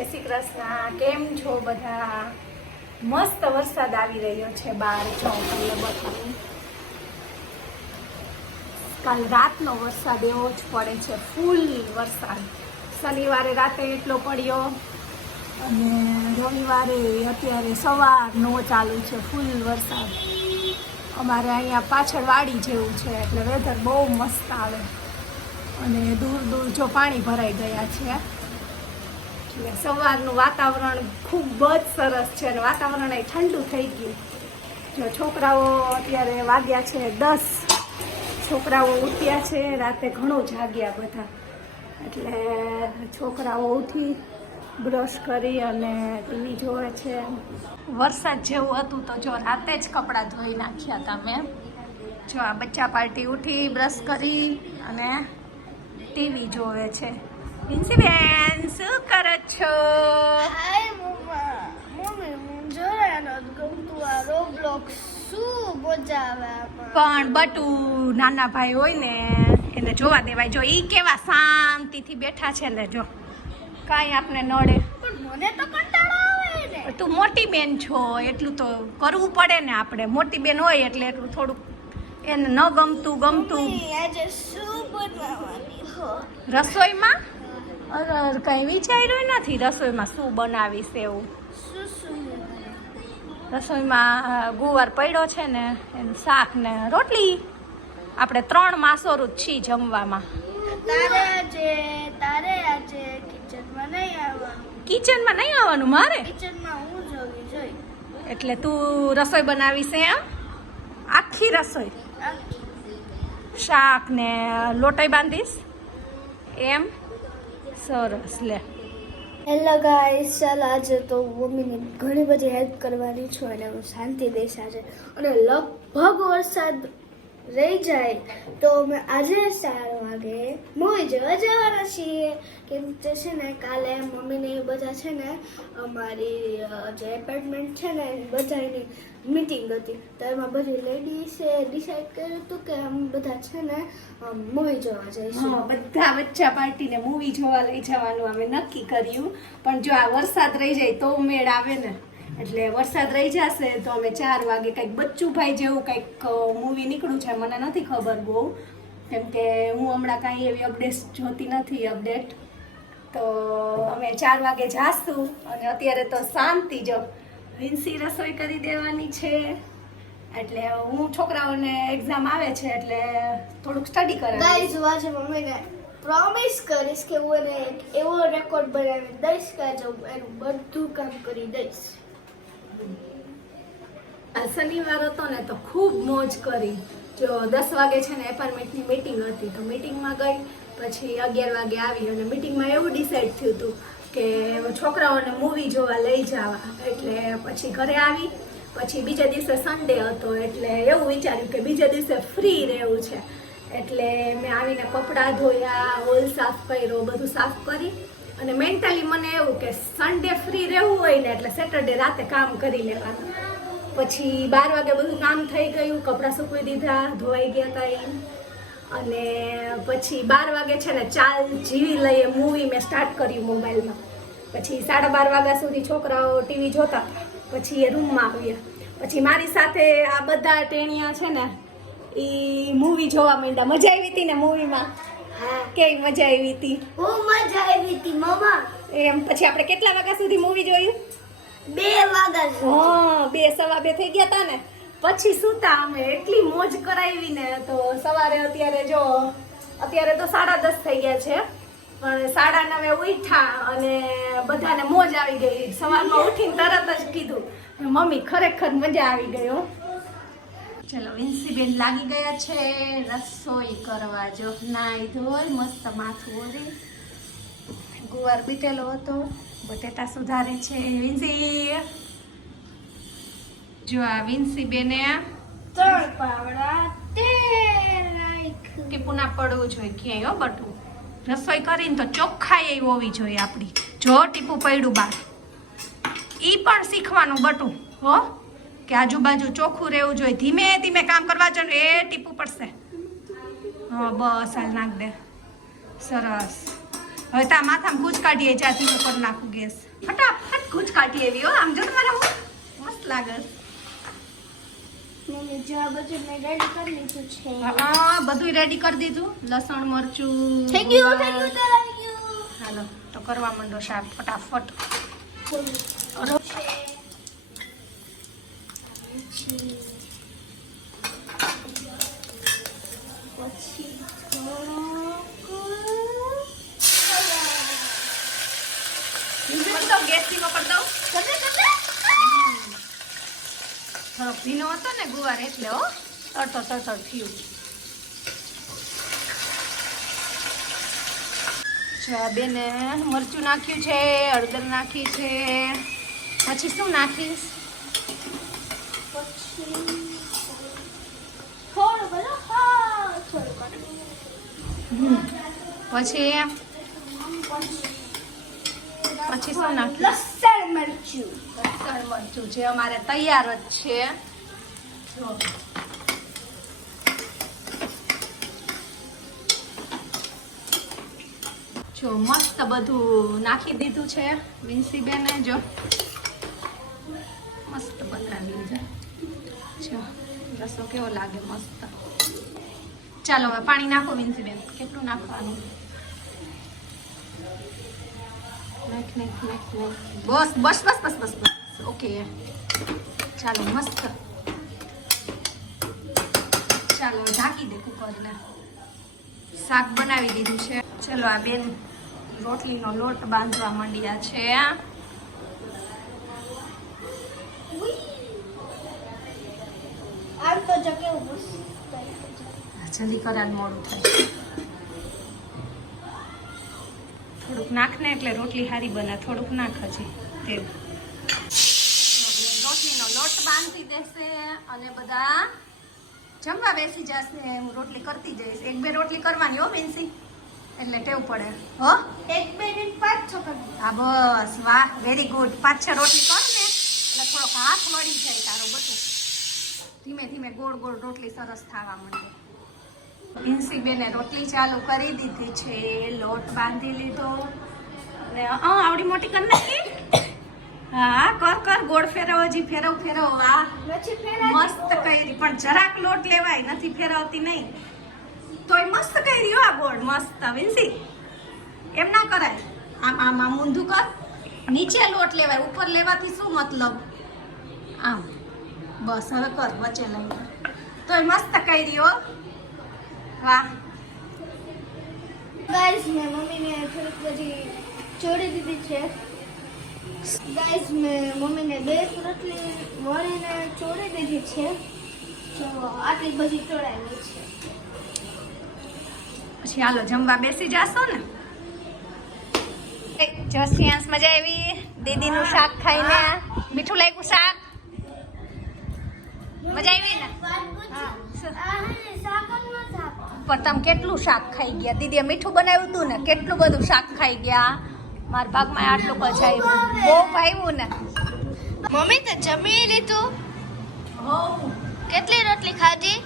જય શ્રી કૃષ્ણ. કેમ છો બધા? મસ્ત વરસાદ આવી રહ્યો છે બહાર જો તમને બતાવું કાલ રાતનો વરસાદ એવો જ પડે છે, ફૂલ વરસાદ. શનિવારે રાતે એટલો પડ્યો અને રવિવારે અત્યારે સવારનો ચાલુ છે ફૂલ વરસાદ. અમારે અહીંયા પાછળ વાડી જેવું છે, એટલે વેધર બહુ મસ્ત આવે. અને દૂર દૂર જો પાણી ભરાઈ ગયા છે એટલે સવારનું વાતાવરણ ખૂબ જ સરસ છે અને વાતાવરણ એ ઠંડુ થઈ ગયું. જો છોકરાઓ અત્યારે વાગ્યા છે દસ, છોકરાઓ ઉઠ્યા છે, રાતે ઘણું જાગ્યા બધા. એટલે છોકરાઓ ઉઠી, બ્રશ કરી અને ટીવી જોવે છે. વરસાદ જેવું હતું તો જો રાતે જ કપડાં ધોઈ નાખ્યા હતા મેં. જો આ બચ્ચા પાર્ટી ઉઠી, બ્રશ કરી અને ટીવી જોવે છે. પ્રિન્સીબેન શું કરો છો હાય મમ્મા મમ્મી હું જરાય નથી ગમતું આ રોબ્લોક્સ શું મજા આવે આમાં પણ બટુ નાના ભાઈ હોય ને એને જોવા દેવાય. જો ઈ કેવા શાંતિથી બેઠા છે ને જો. કાંઈ આપને નડે. મને તો કંટાળો આવે તું મોટી બેન છો એટલું તો કરવું પડે ને આપણે. મોટી બેન હોય એટલે એટલું થોડુંક એને ન ગમતું ગમતું. રસોઈમાં? કઈ વિચાર્યું નથી રસોઈમાં શું બનાવીશ એવું? શું શું રસોઈમાં ગુવાર પડ્યો છે ને એનું શાક ને રોટલી. આપણે ત્રણ માસોરું જ છીએ જમવામાં. તારે આજે તારે આજે કિચનમાં નહીં આવવાનું. કિચનમાં નહીં આવવાનું મારે? કિચનમાં હું જવી જોઈ એટલે તું રસોઈ બનાવીશ એમ? આખી રસોઈ? શાક ને લોટાઈ બાંધીશ? એમ? સરસ લે. હેલો ગાઈસ ચાલ આજે તો મમ્મીને ઘણી બધી હેલ્પ કરવાની છું અને હું શાંતિ દઈશ આજે. અને લગભગ વરસાદ રહી જાય તો અમે આજે ચાર વાગે. મૂવી જોવા જવાના છીએ. કેમ કે છે ને, કાલે મમ્મીને એ બધા છે ને, અમારી જે એપાર્ટમેન્ટ છે ને બધાની મીટિંગ હતી. તો એમાં બધી લેડીઝે ડિસાઈડ કર્યું હતું કે આમ બધા છે ને મૂવી જોવા જઈશું. બધા બચ્ચા પાર્ટીને મૂવી જોવા લઈ જવાનું અમે નક્કી કર્યું. પણ જો આ વરસાદ રહી જાય તો મેળ આવે ને. એટલે વરસાદ રહી જશે તો અમે ચાર વાગે કંઈક બચ્ચુભાઈ જેવું કંઈક મૂવી નીકળ્યું છે, મને નથી ખબર બહુ. કેમ કે હું હમણાં કાંઈ એવી અપડેટ જોતી નથી અપડેટ તો અમે ચાર વાગે જાશું અને અત્યારે તો શાંતિ જો વિન્સી રસોઈ કરી દેવાની છે. એટલે હું છોકરાઓને એક્ઝામ આવે છે એટલે થોડુંક સ્ટડી કરાવીશ. ગાઈઝ આજે મમ્મીને પ્રોમિસ કરીશ કે હું એને એવો રેકોર્ડ બનાવી દઈશ કે હું એનું બધું કામ કરી દઈશ. આ શનિવાર હતો ને તો ખૂબ મોજ કરી. જો દસ વાગે છે ને એપાર્ટમેન્ટની મીટિંગ હતી તો મીટિંગમાં ગઈ પછી અગિયાર વાગે આવી અને મીટિંગમાં એવું ડિસાઈડ થયું હતું કે છોકરાઓને મૂવી જોવા લઈ જવા. એટલે પછી ઘરે આવી, પછી બીજા દિવસે સન્ડે હતો, એટલે એવું વિચાર્યું કે બીજા દિવસે ફ્રી રહેવું છે. એટલે મેં આવીને કપડાં ધોયા હોલ સાફ કર્યો, બધું સાફ કરી. અને મેન્ટલી મને એવું કે સન્ડે ફ્રી રહેવું હોય ને, એટલે સેટરડે રાતે કામ કરી લેવાનું. પછી બાર વાગે બધું કામ થઈ ગયું, કપડાં સૂકવી દીધા, ધોવાઈ ગયા હતા એમ. અને પછી બાર વાગે છે ને ચાલ જીવી લઈએ મૂવી મેં સ્ટાર્ટ કર્યું મોબાઈલમાં પછી સાડા બાર વાગ્યા સુધી છોકરાઓ ટીવી જોતા. પછી એ રૂમમાં આવ્યા પછી મારી સાથે આ બધા ટેણિયા છે ને એ મૂવી જોવા માંડ્યા. મજા આવી હતી ને મૂવીમાં કેવી મજા આવી હતી? બહુ મજા આવી હતી મમ્મા. એમ પછી આપણે કેટલા વાગ્યા સુધી મૂવી જોયું? બે વાગ્યા હા બે સવા બે થઈ ગયા હતા ને. પછી સુતા અમે એટલી મોજ કરાવી ને તો સવારે અત્યારે જો, અત્યારે તો સાડા દસ થઈ ગયા છે. પણ સાડા નવે ઉઠા અને બધાને મોજ આવી ગઈ. સવારમાં ઉઠીને તરત જ કીધું, મમ્મી, ખરેખર મજા આવી ગયો ચલો વિન્સીબેન લાગી ગયા છે. રસોઈ કરવા જો નાઈ ધોઈ, મસ્ત માથું ઓરી. ગુવાર બીટેલો હતો. બટેટા સુધારે છે. વિન્સી જો આ વિન્સી બેને ત્રણ પાવડા તેલ નાખ્યું કે પુના પડવું જોઈએ ક્યાંય હો બટુ. રસોઈ કરીને તો ચોખ્ખાઈ એવી હોવી જોઈએ આપણી. જો ટીપું પડ્યું બાર. ઈ પણ શીખવાનું બટું હો. કે આજુબાજુ ચોખ્ખું રહેવું જોઈએ. ધીમે ધીમે કામ કરવા જો એ ટીપું પડશે. હા બસ હાલ નાખ દે. સરસ. હવે તા માથામાં ગુજ કાઢીએ. જાતી ઉપર નાખું ગેસ. ફટાફટ ગુજ કાઢી એવી હો. આમ જો તમારે મસ્ત લાગે. મમ્મી જો બધું મેં રેડી કરી લીધું છે. હા બધું રેડી કરી દીધું. લસણ મરચું થેન્ક યુ ગુવાર. થેન્ક યુ થેન્ક યુ હાલો તો કરવા માંડો શાક ફટાફટ પછી થોડુંક કરી દઉં ગેસ ધીમો કરી દઉં કદે કદે ભીનો હતો ને ગુવાર એટલે હો તડતો તડતો થયું. જો આ બેને મરચું નાખ્યું છે હળદર નાખી છે. પછી શું નાખીશ? પછી પછી પછી શું નાખ્યું લસણ મરચું. લસણ મરચું છે અમારે તૈયાર જ છે. જો. મસ્ત બધું નાખી દીધું છે વિન્સીબેને જો. મસ્ત બનાવી છે રસો કેવો લાગે મસ્ત. ચાલો હવે પાણી નાખો વિન્સીબેન. કેટલું નાખવાનું? નાખ નાખ નાખ નાખ. બસ બસ બસ બસ બસ બસ. ઓકે. ચાલો, મસ્ત. ચાલો ઢાંકી દે કુકરને. શાક બનાવી દીધું છે. ચલો આ બેન રોટલીનો લોટ બાંધવા માંડ્યા છે જલ્દી કરાર મોડું થાય. થોડુંક નાખ ને એટલે રોટલી સારી બને, થોડુંક નાખ હજી તેવું રોટલીનો લોટ બાંધી દેશે અને બધા જમવા બેસી જશે હું રોટલી કરતી જઈશ. એક બે રોટલી કરવાની હો બેનસી. એટલે ટેવ પડે. હો? એક બે મિનિટ પાંચ છ કરવી હા બસ. વાહ વેરી ગુડ પાંચ છ રોટલી કર ને. એટલે થોડોક હાથ મળી જાય તારો બધું. ધીમે ધીમે ગોળ ગોળ રોટલી સરસ થવા માંડે. ઇન્સી બેને રોટલી ચાલુ કરી દીધી છે. લોટ બાંધી લીધો. અને આવડી મોટી કરી નાખી. હા કર કર ગોળ ફેરવો હજી ફેરવ ફેરવ આ મસ્ત કરી પણ જરાક લોટ લેવાય નથી ફેરવતી નહીં. તોય મસ્ત કરી આ ગોળ મસ્ત વિન્સી. એમ ના કરાય. આમ આમ આમ ઊંધું કર. નીચે લોટ લેવાય ઉપર લેવાથી શું મતલબ? આમ. બસ હવે કર વચ્ચે લઈ તોય મસ્ત કરી હો વાહ. ગાઈસ મેં મમ્મીને થોડીક બધી ચોડી દીધી છે. ગાઈસ મેં મમ્મીને બે રોટલી વળીને ચોડી દીધી છે. તો આટલી બધી ચોડાવી છે. પછી હાલો જમવા બેસી જાશો ને? જસિયાંશ મજા આવી. દીદીનું શાક ખાઈને. મીઠું લાગ્યું શાક? મજા આવી ને? પણ તમે કેટલું શાક ખાઈ ગયા? દીદીએ મીઠું બનાવ્યું હતું ને કેટલું બધું શાક ખાઈ ગયા? મારા ભાગમાં આટલું આવ્યું બહુ ભાવ્યું ને. મમ્મી તો જમી લીધું? કેટલી રોટલી ખાધી?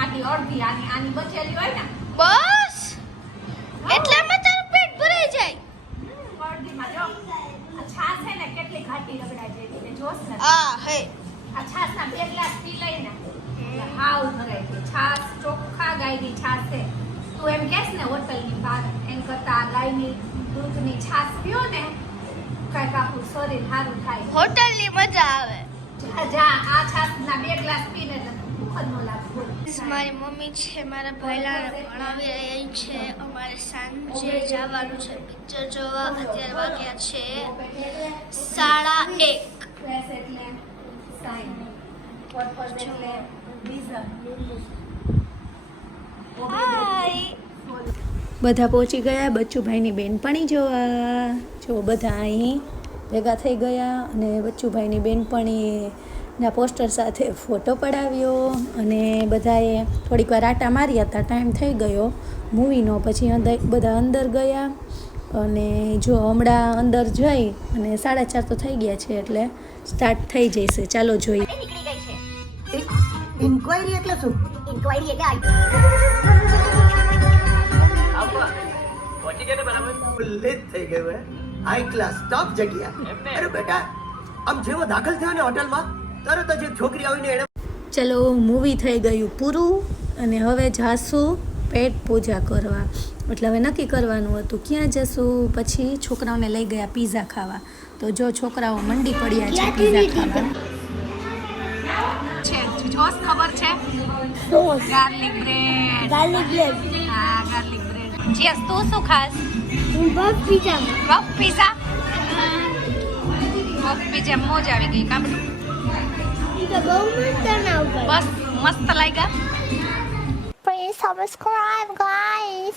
આની અડધી આની આની બચેલી હોય ને. બસ. એટલામાં સારું થાય. હોટલની મજા આવે. જા જા આ બે ગ્લાસ પીને. મારી મમ્મી છે મારા ભાઈલાને ભણાવી રહી છે. અમારે સાંજે જવાનું છે પિક્ચર જોવા. અત્યારે વાગ્યા છે સાડા એક. બધા પહોંચી ગયા બચ્ચુભાઈની બેનપણી જોવા. જો બધા અહીં. ભેગા થઈ ગયા અને બચ્ચુભાઈની બેનપણીના પોસ્ટર સાથે ફોટો પડાવ્યો અને બધાએ થોડીક વાર આટા માર્યા હતા ટાઈમ થઈ ગયો મૂવીનો. પછી અંદર બધા અંદર ગયા અને જો હમણાં અંદર જઈ અને સાડા ચાર તો થઈ ગયા છે એટલે સ્ટાર્ટ થઈ જશે ચાલો જોઈએ. ઇન્ક્વાયરી એટલે શું? ઇન્ક્વાયરી એટલે પહોંચી ગયા બરાબર? થઈ ગયો હાઈ ક્લાસ ટોપ જગ્યા. અરે બેટા આમ જેવો દાખલ થયો ને હોટલમાં તરત જ એક છોકરી આવીને એને ચલો મૂવી થઈ ગયું પૂરું અને હવે જાશું પેટ પૂજા કરવા. એટલે હવે નક્કી કરવાનું હતું ક્યાં જશું? પછી છોકરાઓને લઈ ગયા પીઝા ખાવા. તો જો છોકરાઓ મંડી પડ્યા છે પીઝા ખાવા. છે જોસ ખબર છે? ગાર્લિક બ્રેડ ગાર્લિક બ્રેડ હા ગાર્લિક બ્રેડ જેસ તું શું ખાસ? હું બસ પીઝા બફ પીઝા? બફ પીઝા મોજ આવી ગઈ કામ ઈ તો બહુ મસ્ત ના ઉપર બસ મસ્ત લાગ્યા. Please subscribe, guys.